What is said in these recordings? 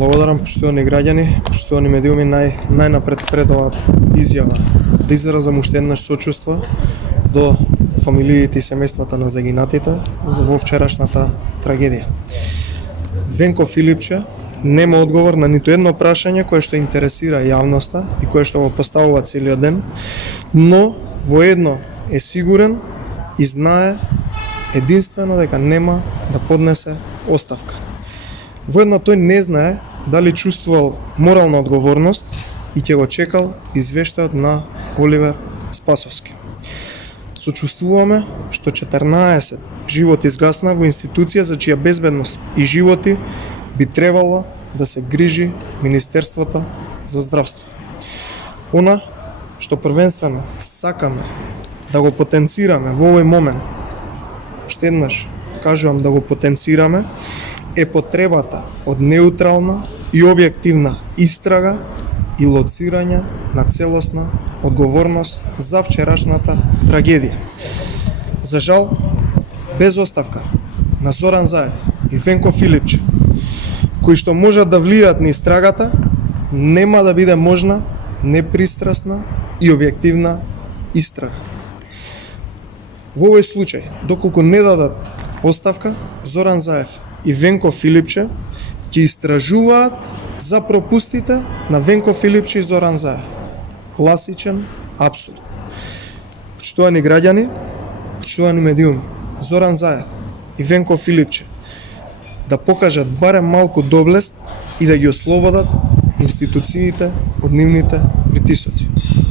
Благодарам, поштовани граѓани, поштовани медиуми, најнапред пред оваа изјава да изразам уште еднаш сочувство до фамилиите и семејствата на загинатите во вчерашната трагедија. Венко Филипче нема одговор на ниту едно прашање кое што интересира јавноста и кое што го поставува целиот ден, но во едно е сигурен и знае единствено дека нема да поднесе оставка. Воедно тој не знае дали чувствувал морална одговорност и ќе го чекал извештајот на Оливер Спасовски. Сочувствуваме што 14 животи изгасна во институција за чија безбедност и животи би требало да се грижи Министерството за здравство. Она што првенствено сакаме да го потенцираме во овој момент, уште еднаш кажувам да го потенцираме, е потребата од неутрална и објективна истрага и лоцирање на целосна одговорност за вчерашната трагедија. За жал, без оставка на Зоран Заев и Венко Филипче, кои што можат да влијат на истрагата, нема да биде можна непристрасна и објективна истрага. Во овој случај, доколку не дадат оставка, Зоран Заев и Венко Филипче ќе истражуваат за пропустите на Венко Филипче и Зоран Заев. Класичен апсурд. Почитувани граѓани, почитувани медиуми, Зоран Заев и Венко Филипче да покажат барем малку доблест и да ги ослободат институциите од нивните притисоци.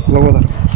Благодарам.